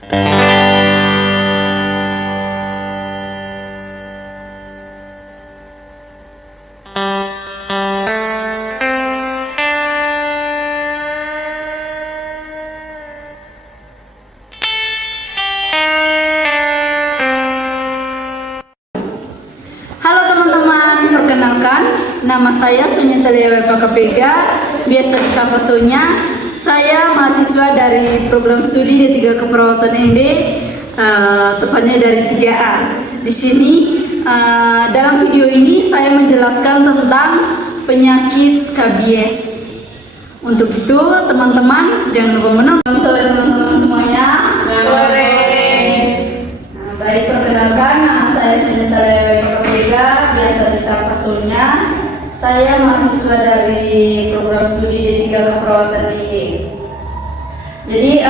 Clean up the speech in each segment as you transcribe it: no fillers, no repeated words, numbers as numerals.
Nama saya Sunya Taliawe Pakapega, biasa disapa Sunya. Saya mahasiswa dari program studi D3 Keperawatan ND, tepatnya dari 3A. Di sini, dalam video ini saya menjelaskan tentang penyakit skabies. Untuk itu, teman-teman jangan lupa menonton. Sore teman-teman semuanya. Sore. Baik, perkenalkan, nama saya Sunya Taliawe Pakapega, biasa disapa Sunya. Saya mahasiswa dari program studi D3 Keperawatan ini. Jadi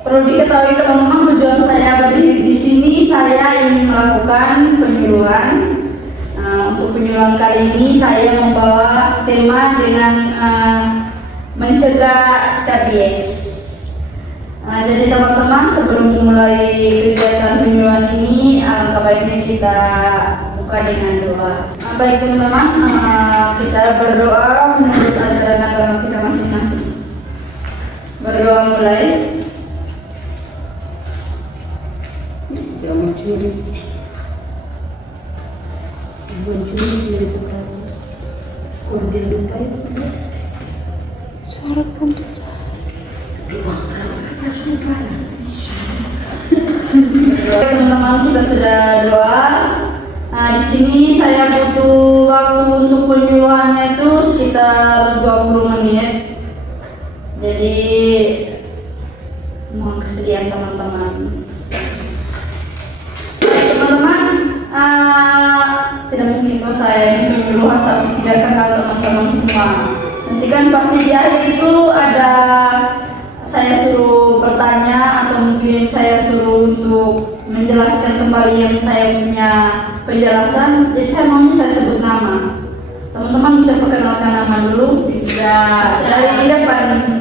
perlu diketahui teman-teman, tujuan saya berdiri di sini, saya ingin melakukan penyuluhan. Untuk penyuluhan kali ini saya membawa tema dengan mencegah skabies. Jadi teman-teman, sebelum memulai kegiatan penyuluhan ini, alangkah baiknya kita buka dengan doa. Baik teman-teman, kita berdoa menurut ajaran agama kita masing-masing. Berdoa mulai. Jangan mencuri dari tempat. Kemudian lupa ya sudah. Suara pun besar. Teman-teman, kita sudah doa. Di sini saya butuh waktu untuk penyuluhannya itu sekitar 20 menit. Jadi mohon kesediaan teman-teman. Teman-teman, tidak mungkin kalau saya ini penyuluhan tapi tidak kenal teman-teman semua. Nanti kan pasti di akhir itu ada saya suruh bertanya atau mungkin saya suruh untuk menjelaskan kembali yang saya punya penjelasan. Jadi saya maunya saya sebut nama. Teman-teman bisa perkenalkan nama dulu. Bisa. Dari depan.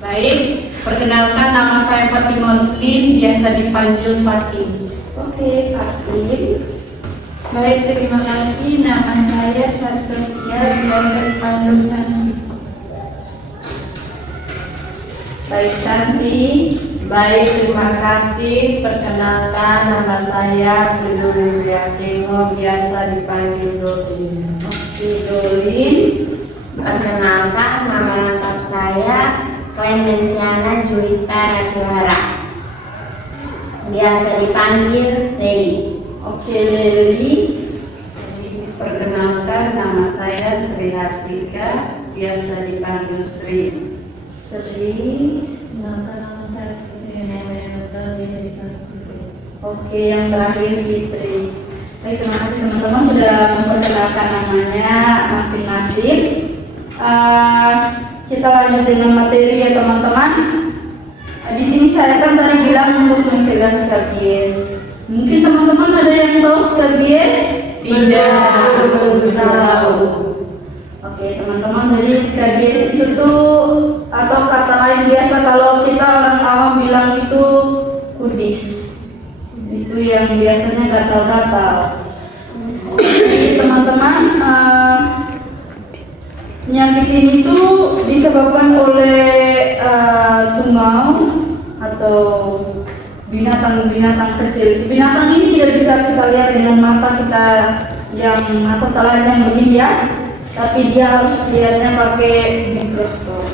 Baik, perkenalkan nama saya Fatimah Roslin, biasa dipanggil Fatim. Oke, Fatim. Baik, terima kasih. Nama saya Sarsotia, biasa dipanggil Santi. Baik, Santi. Baik, terima kasih. Perkenalkan nama saya Bidulin Riakengo, biasa dipanggil Dolin. Oke, Dolin. Perkenalkan, nama lengkap saya Clemenciana Julita Rasuhara, biasa dipanggil Leli. Oke, Leli. Perkenalkan, nama saya Sri Hartika, biasa dipanggil Sri. Sri. Nama saya Putri Nayana, biasa dipanggil Putri. Oke, yang terakhir Fitri. Baik, terima kasih teman-teman sudah memperkenalkan namanya masing-masing. Kita lanjut dengan materi ya teman-teman. Di sini saya kan tadi bilang untuk mencegah skabies. Mungkin teman-teman ada yang tahu skabies? Tidak, belum tahu. Oke teman-teman, jadi skabies itu tuh atau kata lain biasa kalau kita orang awam bilang itu kudis. Itu yang biasanya gatal-gatal. Jadi teman-teman, penyakit ini tuh disebabkan oleh tungau atau binatang-binatang kecil. Binatang ini tidak bisa kita lihat dengan mata kita yang mata telanjang yang begini ya, tapi dia harus lihatnya pakai mikroskop.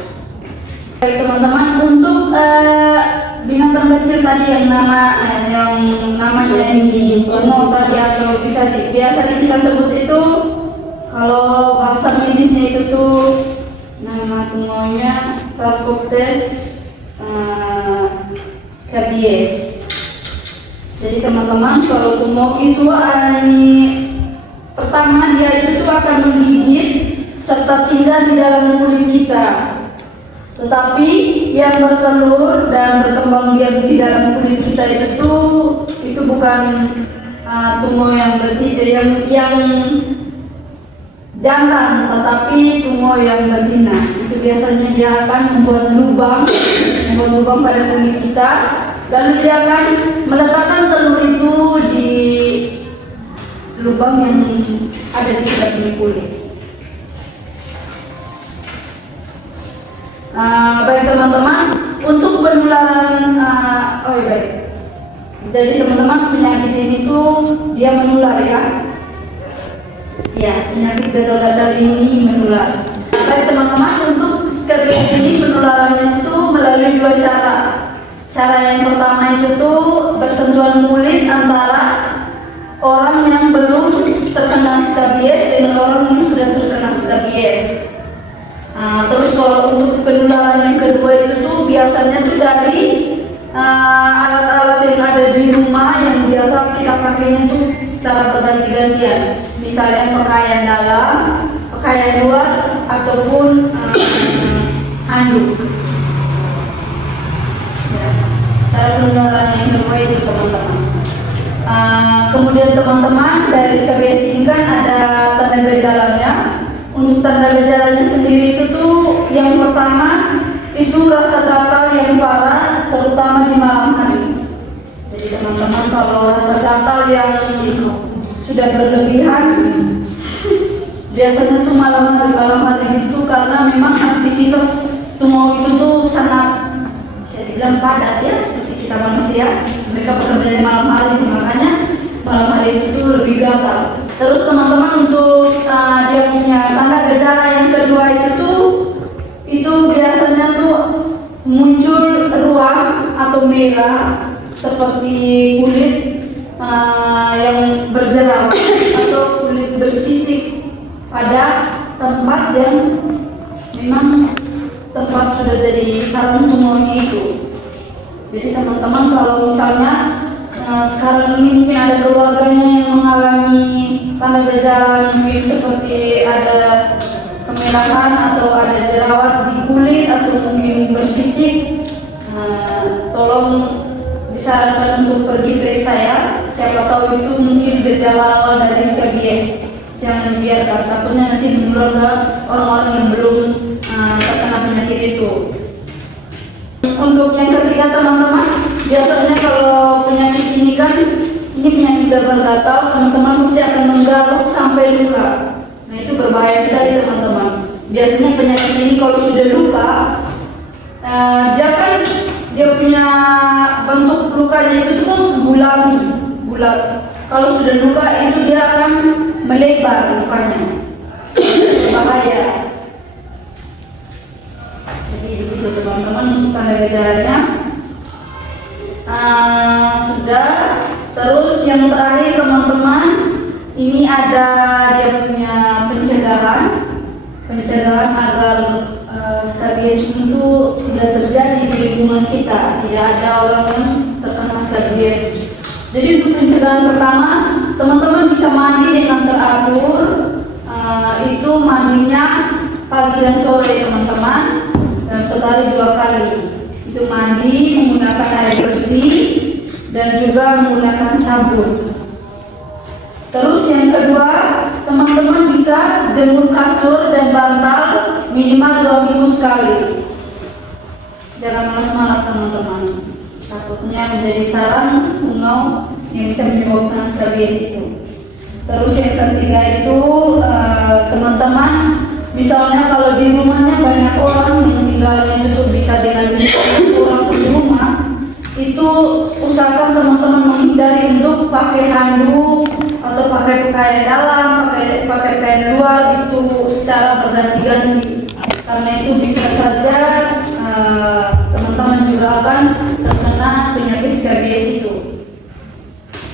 Baik teman-teman, untuk binatang kecil tadi yang namanya ini tungau tadi atau biasa kita sebut itu, kalau bahasa medisnya itu tuh nama tungaunya Sarcoptes skabies. Jadi teman-teman, kalau tungau itu pertama dia itu akan menggigit serta tinggal di dalam kulit kita. Tetapi yang bertelur dan berkembang biak di dalam kulit kita itu bukan tumor yang yang jantan, tetapi tumor yang betina. Itu biasanya dia akan membuat lubang berlubang pada kulit kita, lalu dia akan meletakkan telur itu di lubang yang ada di dekat kulit. Baik teman-teman, untuk penularan baik. Jadi teman-teman, penyakit ini tuh dia menular ya. Ya, penyakit gatal-gatal ini menular. Baik teman-teman, untuk skabies ini penularannya itu melalui dua cara. Cara yang pertama itu tuh bersentuhan kulit antara orang yang belum terkena skabies dengan orang yang sudah terkena skabies. Terus kalau untuk penularan yang kedua itu tuh biasanya tuh dari alat-alat yang ada di rumah yang biasa kita pakainya tuh secara berganti-gantian. Misalnya pakaian dalam, pakaian luar, ataupun handuk. Ya, cara penularan yang kedua itu teman-teman. Kemudian teman-teman, dari skabies ini kan ada tanda gejalanya. Untuk tanda gejalanya sendiri itu tuh yang pertama itu rasa gatal yang parah, terutama di malam hari. Jadi teman-teman, kalau rasa gatal yang sudah berlebihan, biasanya tuh malam hari itu karena memang aktivitas tubuh itu tuh sangat, bisa dibilang padat ya, seperti kita manusia. Mereka bekerja di malam hari, makanya malam hari itu tuh lebih gatal. Terus teman-teman, untuk dia punya tanda gejala yang kedua itu biasanya tuh muncul ruam atau merah seperti kulit yang berjerawat atau kulit bersisik pada tempat yang memang tempat sudah jadi sarang tumornya itu. Jadi teman-teman, kalau misalnya sekarang ini mungkin ada keluarganya yang mengalami tanda gejala mungkin seperti ada kemerahan atau ada jerawat di kulit atau mungkin bersisik, tolong disarankan untuk pergi periksa ya. Siapa tahu itu mungkin gejala awal dari skabies. Jangan biarkan, takutnya nanti menular ke orang-orang yang belum terkena penyakit itu. Untuk yang ketiga teman-teman, biasanya kalau penyakit ini kan, ini penyakit gatal-gatal, teman-teman mesti akan menggaruk sampai luka. Nah itu berbahaya sekali teman-teman. Biasanya penyakit ini kalau sudah luka, dia punya bentuk lukanya itu kan bulat. Kalau sudah luka itu dia akan melebar lukanya. Bahaya. Jadi begitu teman-teman tanda gejalanya. Sudah. Terus yang terakhir teman-teman, ini ada dia punya pencegahan agar skabies itu tidak terjadi di lingkungan kita, tidak ada orang yang terkena skabies. Jadi untuk pencegahan pertama, teman-teman bisa mandi dengan teratur. Itu mandinya pagi dan sore teman-teman, dan sehari 2 kali. Itu mandi menggunakan air bersih dan juga menggunakan sabun. Terus yang kedua, teman-teman bisa jemur kasur dan bantal minimal 2 minggu sekali. Jangan malas-malas teman-teman, takutnya menjadi sarang tungau yang bisa menyebabkan skabies itu. Terus yang ketiga itu teman-teman, misalnya kalau di rumahnya banyak orang yang tinggalnya itu bisa dengan orang di rumah, itu usahakan teman-teman menghindari untuk pakai handuk atau pakai pakaian dalam, pakai pakaian luar itu secara berganti-ganti, karena itu bisa saja teman-teman juga akan terkena penyakit skabies itu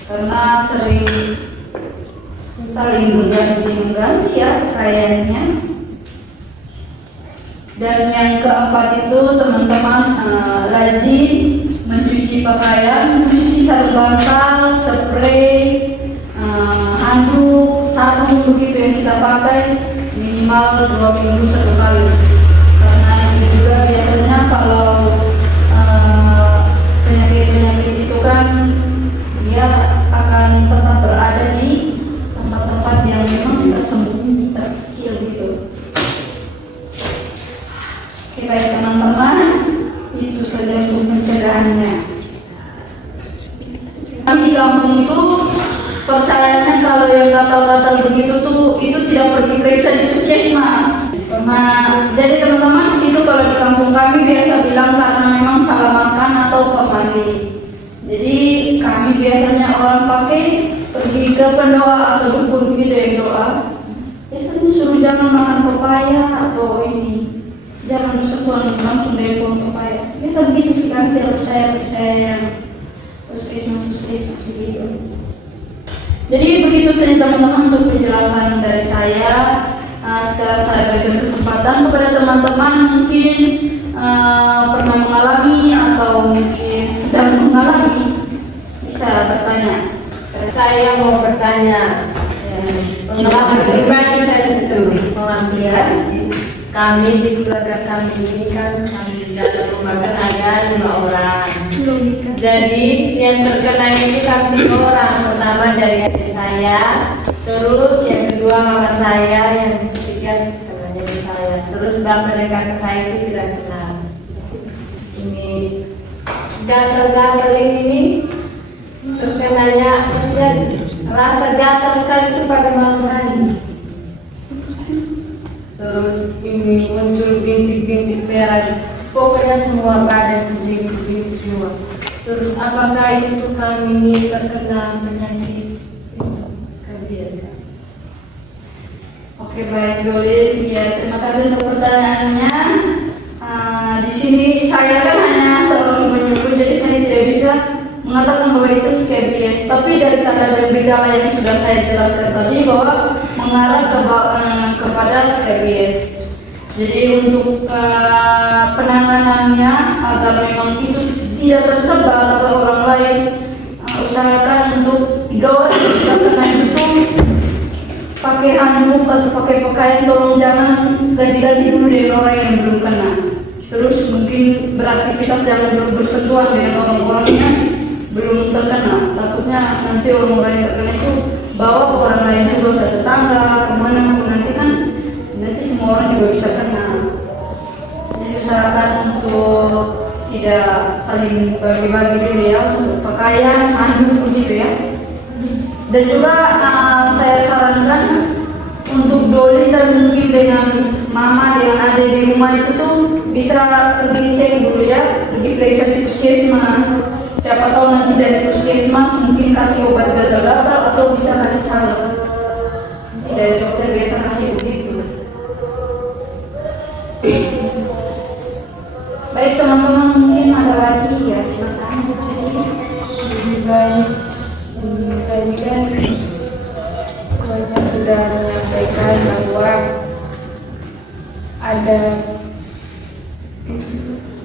karena saling berganti ya pakaiannya. Dan yang keempat itu teman-teman rajin mencuci pakaian, mencuci sarung bantal, spray, handuk, sabun begitu yang kita pakai minimal 2 minggu 1 kali. Karena itu juga biasanya kalau penyakit-penyakit itu kan dia akan tetap berada di tempat-tempat yang memang tersembunyi, terkecil gitu. Oke baik teman-teman, itu saja kebersihannya. Kami di kampung itu percayanya kalau yang gatal-gatal begitu tuh itu tidak pergi periksa di puskesmas. Nah, jadi teman-teman itu kalau di kampung kami biasa bilang karena memang salah makan atau pemandi. Jadi kami biasanya orang pakai pergi ke pendoa atau dukun gitu yang doa. Biasanya suruh jangan makan pepaya atau ini, jangan sebuah langsung dari pohon pepaya. Biasa begitu sih, kami tidak percaya yang puskesmas gitu. Jadi begitu saja teman-teman untuk penjelasan dari saya. Sekarang saya berikan kesempatan kepada teman-teman mungkin pernah mengalami atau mungkin sedang mengalami, bisa bertanya. Saya mau bertanya. Pengalaman pribadi saya sendiri mengambil. Kami di keluarga kami ini kan kami dalam rumah kan ada 5 orang. Jadi yang terkena ini kan 3 orang. Pertama dari adik saya, terus yang kedua mama saya, yang ketiga temannya di saya. Terus bapak dan kakak saya itu tidak kenal. Ini gatal-gatal ini terkenanya rasa gatal sekali itu pada malam hari. Terus ini muncul bintik-bintik merah, pokoknya semua badan bintik-bintik semua. Terus apakah itu kami terkena penyakit skabies? Oke, baik Doli, ya terima kasih untuk pertanyaannya. Di sini saya kan hanya seorang penyuluh, jadi saya tidak bisa mengatakan bahwa itu skabies. Tapi dari tanda dan gejala yang sudah saya jelaskan tadi bahwa mengarah kepada skabies. Jadi untuk penanganannya agar memang itu tidak tersebar ke orang lain, usahakan untuk 3 orang yang sudah kena itu pakai handuk atau pakai pakaian, tolong jangan ganti-ganti dulu dengan orang yang belum kena. Terus mungkin beraktivitas jangan dulu bersentuhan dengan orang-orang yang belum terkena. Takutnya nanti orang-orang yang terkena itu bawa ke orang lain juga, ke tetangga, kemana, nanti kan nanti semua orang juga bisa kena. Jadi usahakan untuk tidak saling bagi-bagi dulu ya, untuk pakaian, handuk begitu ya. Dan juga saya sarankan untuk Doli dan mungkin dengan mama, dengan adik di rumah itu tuh bisa pergi cek dulu ya, pergi periksa di puskesmas. Siapa tahu nanti dari puskesmas mungkin kasih obat gatal-gatal atau bisa kasih salep. Dari dokter biasa kasih begitu. Baik teman-teman, mungkin ada lagi ya, silakan. Lebih baik tadi kan semuanya sudah menyampaikan bahwa ada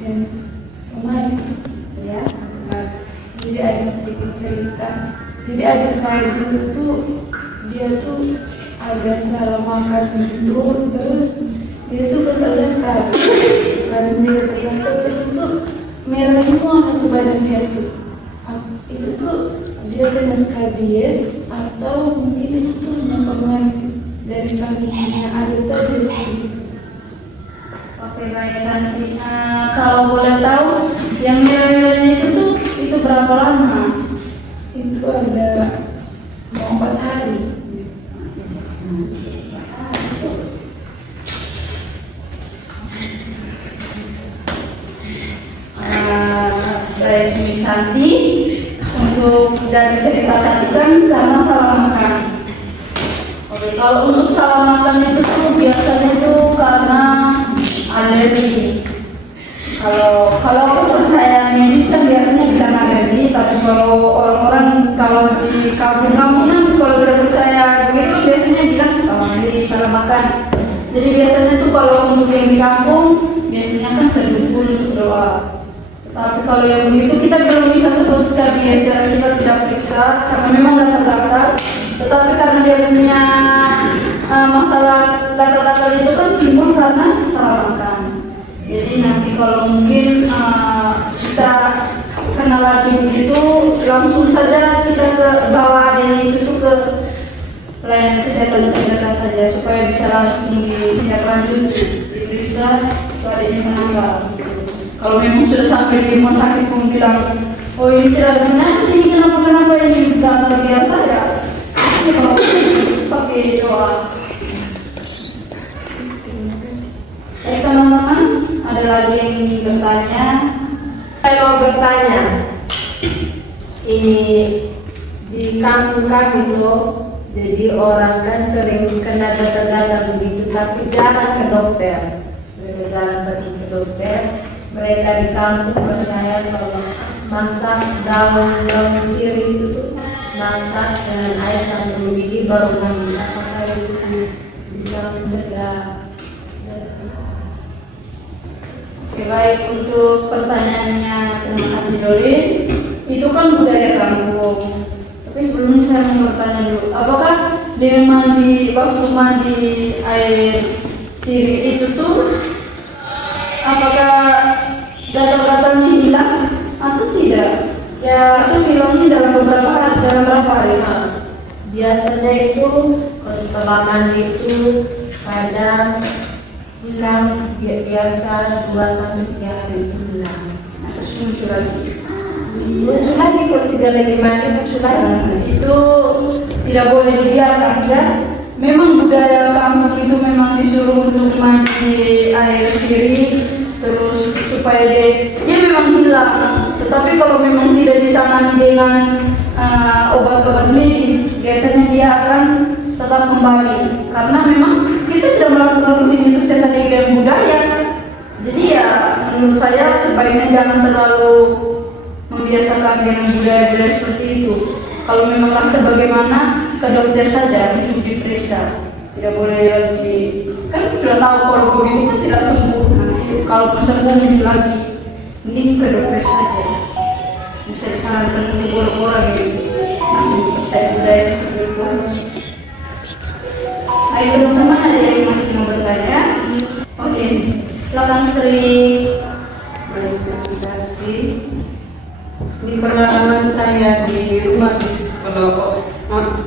dan kemarin ya, jadi ada sedikit cerita. Jadi ada saya dulu tuh, dia tuh agak salah makan itu, terus dia tuh gatal-gatal, badan dia gatal, terus tuh merah semua satu badan dia tuh. Itu tuh dia kena skabies atau mungkin itu tuh pengaruh dari kandungannya ada saja gitu. Oke, baik Santi. Kalau boleh tahu yang merah-merahnya itu berapa lama? Itu ada 4 hari. Baik Santi, untuk dari cerita tadi kan karena salah makan. Oke, kalau untuk salah makan itu tuh biasanya tuh karena alergi. Kalau percaya medis kan biasanya bilang alergi, tapi kalau orang-orang kalau di kampung-kampung kan kalau tidak percaya begitu biasanya bilang ini salah makan. Jadi biasanya tuh kalau untuk yang di kampung biasanya kan ke dukun untuk doa. Tapi kalau yang begitu kita belum bisa sebut skabies, kita tidak periksa karena memang gatal-gatal. Tetapi karena dia punya masalah gatal-gatal itu kan timbul karena salah makan. Jadi nanti kalau mungkin bisa kena lagi begitu, langsung saja kita bawa adik itu ke pelayanan kesehatan terdekat saja supaya bisa langsung ditindaklanjut, diperiksa supaya adiknya menambah. Kalau memang sudah sampai di rumah sakit pun bilang, oh ini tidak benar, ini kenapa ini bukan terbiasa ya. Kalau pakai doa. Jadi teman-teman, ada lagi yang ingin bertanya? Saya mau bertanya, ini di kampung kami tuh, jadi orang kan sering kena gatal-gatal begitu, tapi jarang ke dokter. Mereka jarang pergi ke dokter. Mereka di kampung percaya kalau masak daun sirih itu tuh, masak dengan air sampai mendidih baru mandi. Apakah itu bisa mencegah? Oke, baik, untuk pertanyaannya terima kasih Doli. Itu kan budaya kampung. Tapi sebelumnya saya mau bertanya dulu, apakah dengan waktu mandi air sirih itu tuh, apakah gatal-gatalnya hilang atau tidak? Ya, itu hilangnya dalam berapa hari? Biasanya itu kalau setelah mandi itu kadang hilang biasa 2-3 hari itu hilang. Terus muncul lagi. Muncul lagi kalau tidak lagi mandi muncul lagi. Itu tidak boleh dibiarkan ya. Memang budaya kampung itu memang disuruh untuk mandi air sirih terus supaya dia memang hilang. Tetapi kalau memang tidak ditangani dengan obat-obat medis, biasanya dia akan tetap kembali karena memang kita tidak melakukan rutinitas sesuai dengan budaya. Jadi ya menurut saya sebaiknya jangan terlalu membiasakan dengan budaya-budaya seperti itu. Kalau memang rasa bagaimana, ke dokter saja untuk diperiksa. Tidak boleh lagi, kan sudah tahu kalau begini kan tidak sembuh. Nanti kalau sembuh muncul lagi, mending ke dokter saja. Bisa disarankan untuk orang-orang yang masih percaya budaya seperti itu. Baik teman-teman, ada yang masih mau bertanya? Oke, silakan Sri. Baik, terima kasih. Di pengalaman saya di rumah, kalau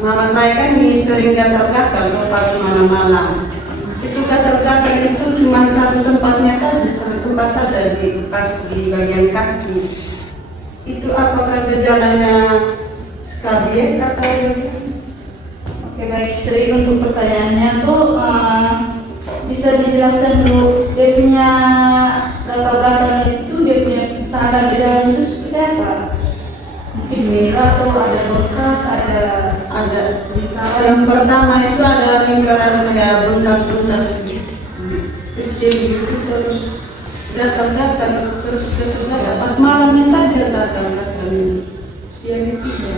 mama saya kan sering gatal-gatal pas malam-malam. Itu gatal-gatal itu cuma satu tempatnya saja, satu tempat saja pas di bagian kaki. Itu apakah gejalanya skabies atau Oke, baik Sri, untuk pertanyaannya tuh bisa dijelaskan dulu dia punya gatal-gatal itu, dia punya tanda gejala itu seperti apa? Mungkin merah atau ada bengkak, ada lingkaran. yang pertama itu ada lingkaran kayak bengkak-bengkak kecil gitu, terus gatal-gatal pas malamnya saja gatal-gatal, siang itu ya.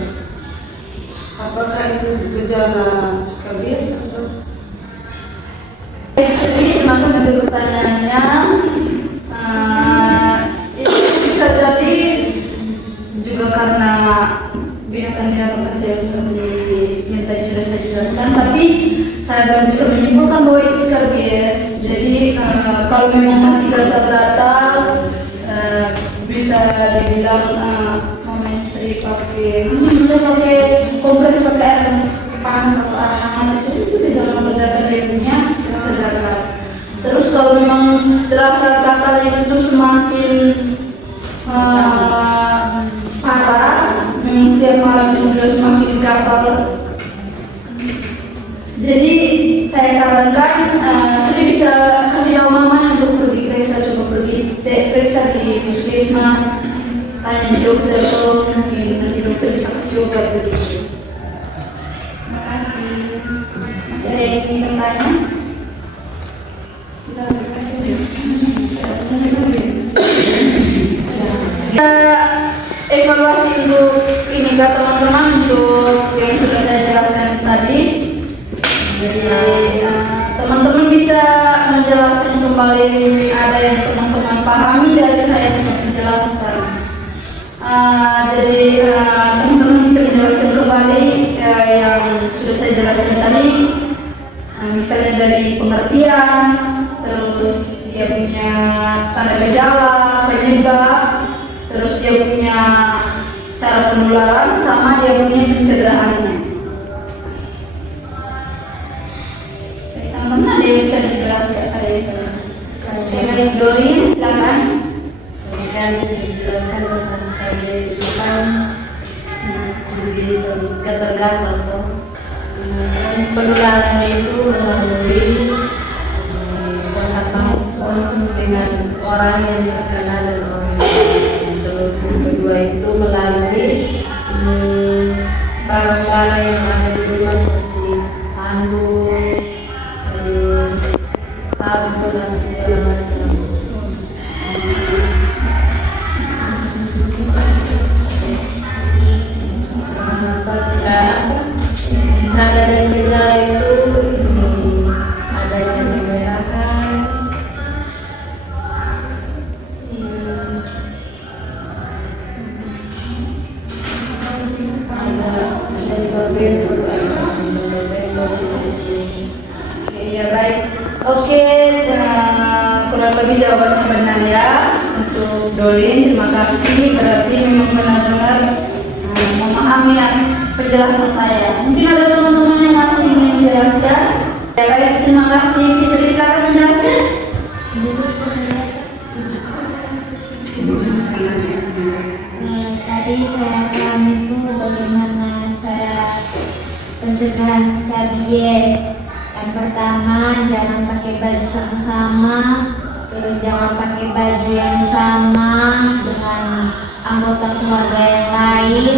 Apakah itu gejala skabies atau? Sri, terima kasih untuk pertanyaannya. Itu bisa jadi juga karena binatang-binatang kecil seperti yang tadi sudah saya jelaskan, tapi saya baru bisa menyimpulkan bahwa itu skabies. Jadi kalau memang masih gatal-gatal, bisa dibilang Mama Sri bisa pakai kompres pakai air panas atau air hangat, itu bisa membedakan dia punya rasa gatal. Terus kalau memang terasa gatalnya itu semakin parah, memang setiap malam itu sudah semakin gatal. Jadi saya sarankan Sri bisa kasih tahu mamanya untuk pergi periksa, coba pergi periksa di puskesmas, tanya di dokter atau mungkin nanti dokter bisa kasih obat begitu. Terima kasih. Masih ada yang ingin bertanya? Kita evaluasi untuk ini ke teman-teman untuk yang sudah saya jelaskan tadi. Jadi teman-teman bisa menjelaskan kembali ada yang teman-teman pahami dari saya untuk menjelaskan. Jadi teman-teman bisa menjelaskan kembali yang sudah saya jelaskan tadi. Misalnya dari pengertian, terus dia punya tanda gejala, penyebab, terus dia punya cara penularan, sama dia punya pencegahannya. Teman-teman ada yang bisa dijelaskan? Dengan Doli, silakan. kan sudah dijelaskan tentang skabies itu kan terus gatal-gatal tuh. Dan penularan itu melalui kontak langsung dengan orang yang terkena dan orang yang tidak. Terus yang kedua itu melalui barang-barang yang ada di rumah seperti handuk, terus sabun dan segala macam. Tanda dan gejala itu adanya kemerahan, Ya baik. Oke, kurang lebih jawabannya benar ya untuk Dolin. Terima kasih. Berarti memang benar-benar memahami penjelasan saya. Mungkin ada teman-teman yang masih ingin menjelaskan. Ya baik, terima kasih. Fitri, silakan menjelaskan. Tadi saya akan itu bagaimana cara pencegahan skabies. Yang pertama, jangan pakai baju sama-sama, terus jangan pakai baju yang sama dengan anggota keluarga yang lain,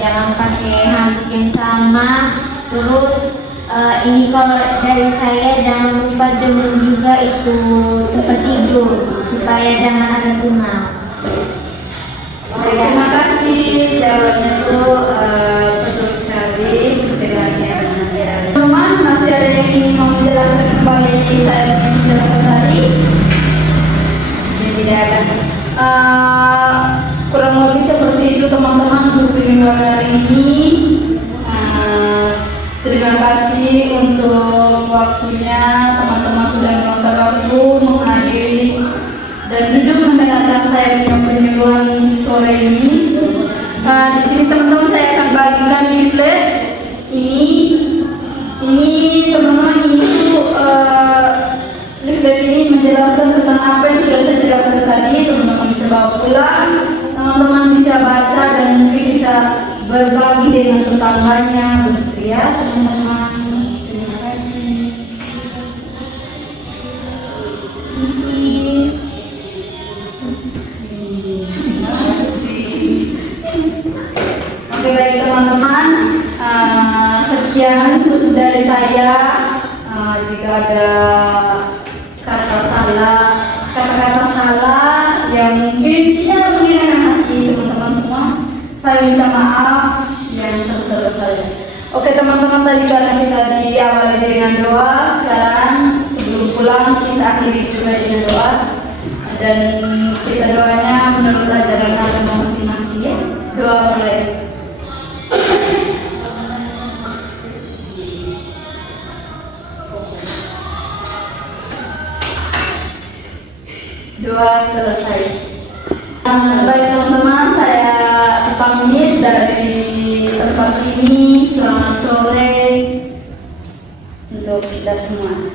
jangan pakai handuk yang sama. Terus ini kalau dari saya, jangan lupa jemur juga itu tempat tidur supaya jangan ada kuman. Terima kasih, jawabannya itu betul sekali. Teman, masih ada yang ingin mau menjelaskan kembali saya menjelaskan tadi? Ya, tidak ada. Kurang lebih seperti itu teman-teman untuk perlindungan hari ini. Terima kasih untuk waktunya, teman-teman sudah meluangkan waktu menghadiri dan duduk mendengarkan saya punya penyuluhan sore ini. Di sini teman-teman saya akan bagikan leaflet ini teman-teman, ini leaflet ini menjelaskan tentang apa yang sudah saya jelaskan tadi. Teman-teman bisa bawa pulang, teman-teman bisa baca dan mungkin bisa berbagi dengan tetangganya, begitu ya teman-teman. Terima kasih. Oke, baik teman-teman, sekian untuk dari saya. Jika ada kata-kata salah yang mungkin tidak mengenai hati teman-teman semua, saya minta maaf yang sebesar-besarnya. Oke teman-teman, tadi karena kita diawali dengan doa, sekarang sebelum pulang kita akhiri juga dengan doa. Dan kita doanya menurut ajaran agama masing-masing ya. Doa mulai. Doa selesai. Baik teman-teman, saya pamit dari tempat ini. Selamat sore untuk kita semua.